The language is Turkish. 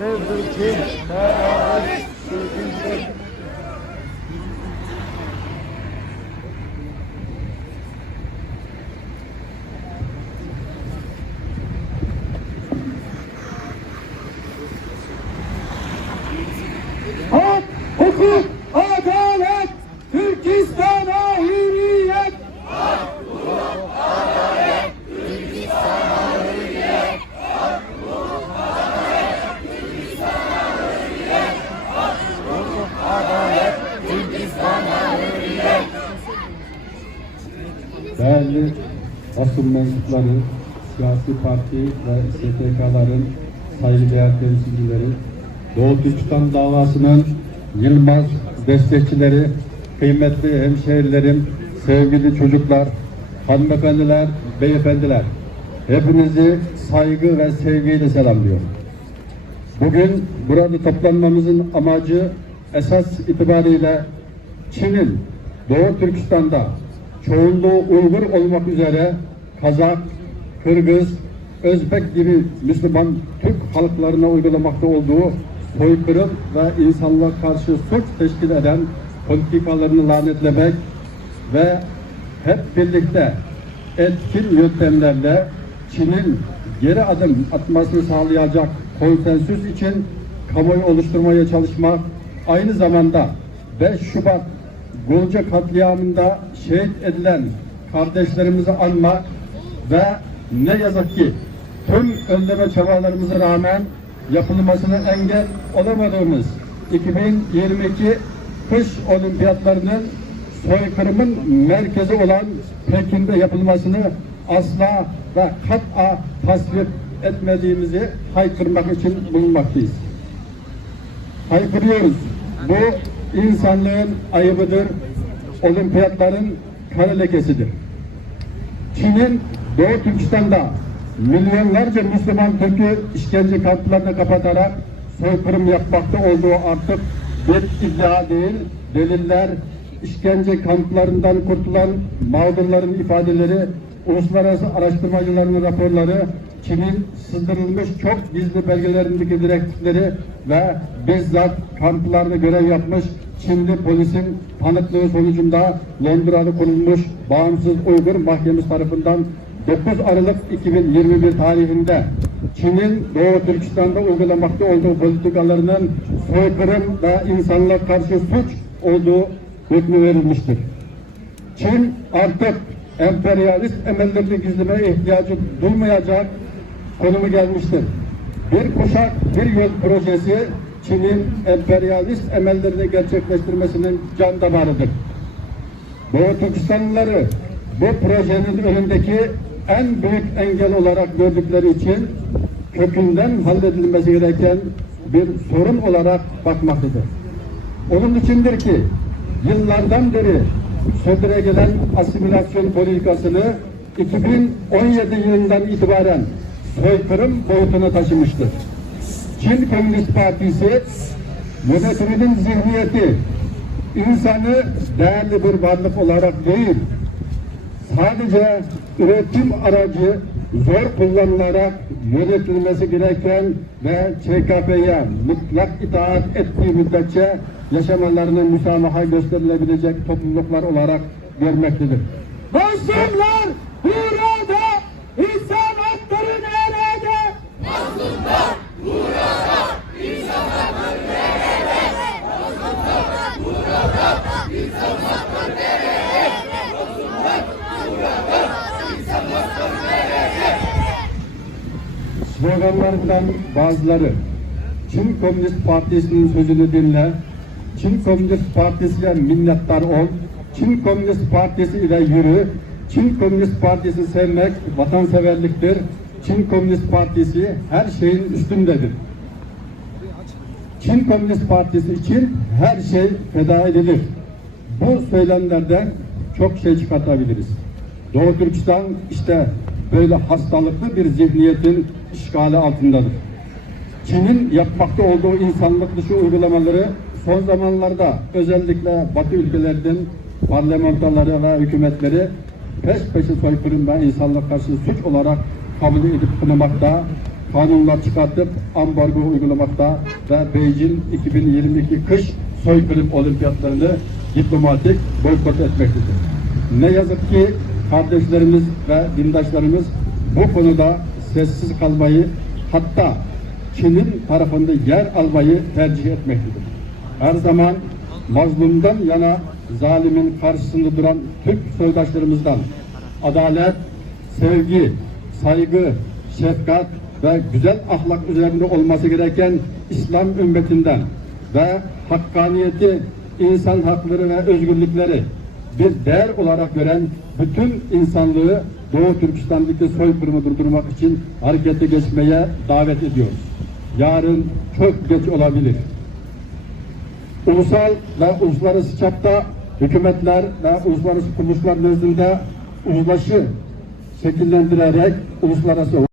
Sevgi, merhamet, sevgi. Hak, hukuk, adalet, Türkistan'a hürriyet. Hak, hukuk, adalet, Türkistan'a hürriyet. Hak, hukuk, adalet, Türkistan'a hürriyet. Hak, hukuk, adalet, Türkistan'a hürriyet. Değerli basın mensupları, siyasi parti ve STK'ların saygıdeğer temsilcileri, Doğu Türkistan davasının Yılmaz destekçileri, kıymetli hemşehrilerim, sevgili çocuklar, hanımefendiler, beyefendiler, hepinizi saygı ve sevgiyle selamlıyorum. Bugün burada toplanmamızın amacı esas itibariyle Çin'in Doğu Türkistan'da çoğunluğu Uygur olmak üzere Kazak, Kırgız, Özbek gibi Müslüman Türk halklarına uygulamakta olduğu soykırım ve insanlığa karşı suç teşkil eden politikalarını lanetlemek ve hep birlikte etkin yöntemlerle Çin'in geri adım atmasını sağlayacak konsensüs için kamuoyu oluşturmaya çalışmak, aynı zamanda 5 Şubat Gulca katliamında şehit edilen kardeşlerimizi anmak ve ne yazık ki tüm önleme çabalarımıza rağmen yapılmasına engel olamadığımız 2022 kış olimpiyatlarının soykırımın merkezi olan Pekin'de yapılmasını asla ve kat'a tasvip etmediğimizi haykırmak için bulunmaktayız. Haykırıyoruz. Bu insanlığın ayıbıdır. Olimpiyatların kara lekesidir. Çin'in Doğu Türkistan'da milyonlarca Müslüman Türk'ü işkence kamplarına kapatarak soykırım yapmakta olduğu artık bir iddia değil, deliller, işkence kamplarından kurtulan mağdurların ifadeleri, uluslararası araştırmacıların raporları, Çin'in sızdırılmış çok gizli belgelerindeki direktifleri ve bizzat kamplarda görev yapmış Çinli polisin tanıklığı sonucunda Londra'da kurulmuş bağımsız Uygur Mahkemesi tarafından 9 Aralık 2021 tarihinde Çin'in Doğu Türkistan'da uygulamakta olduğu politikalarının soykırım ve insanlığa karşı suç olduğu hükmü verilmiştir. Çin artık emperyalist emellerini gizlemeye ihtiyacı duymayacak konumu gelmiştir. Bir kuşak, bir yol projesi Çin'in emperyalist emellerini gerçekleştirmesinin can damarıdır. Doğu Türkistanlıları bu projenin önündeki en büyük engel olarak gördükleri için kökünden halledilmesi gereken bir sorun olarak bakmaktadır. Onun içindir ki yıllardan beri sürdüre gelen asimilasyon politikasını 2017 yılından itibaren soykırım boyutuna taşımıştır. Çin Komünist Partisi yönetiminin zihniyeti insanı değerli bir varlık olarak değil, sadece üretim aracı zor kullanılarak yönetilmesi gereken ve ÇKP'ye mutlak itaat ettiği müddetçe yaşamalarına müsamaha gösterilebilecek topluluklar olarak görmektedir. Mazlumlar burada, insan hakları nerede? Mazlumlar burada, insan hakları nerede? Mazlumlar burada, insan hakları nerede? Mazlumlar burada, insan hakları nerede? Sloganlarından bazıları: Çin Komünist Partisi'nin sözünü dinle, Çin Komünist Partisi'ne minnettar ol, Çin Komünist Partisi ile yürü, Çin Komünist Partisi sevmek vatanseverliktir, Çin Komünist Partisi her şeyin üstündedir. Çin Komünist Partisi için her şey feda edilir. Bu söylemlerden çok şey çıkartabiliriz. Doğu Türkistan işte böyle hastalıklı bir zihniyetin işgali altındadır. Çin'in yapmakta olduğu insanlık dışı uygulamaları son zamanlarda özellikle Batı ülkelerinin parlamentoları ve hükümetleri peş peşe soykırım ve insanlık karşı suç olarak kabul edip kınamakta, kanunlar çıkartıp ambargo uygulamakta ve Beijing 2022 kış soykırım olimpiyatlarını diplomatik boykot etmektedir. Ne yazık ki kardeşlerimiz ve dindaşlarımız bu konuda sessiz kalmayı, hatta Çin'in tarafında yer almayı tercih etmektedir. Her zaman mazlumdan yana, zalimin karşısında duran Türk soydaşlarımızdan adalet, sevgi, saygı, şefkat ve güzel ahlak üzerinde olması gereken İslam ümmetinden ve hakkaniyeti, insan hakları ve özgürlükleri bir değer olarak gören bütün insanlığı Doğu Türkistan'daki soykırımı durdurmak için harekete geçmeye davet ediyoruz. Yarın çok geç olabilir. Ulusal ve uluslararası çapta hükümetler ve uluslararası kuruluşlar nezdinde uzlaşı şekillendirerek uluslararası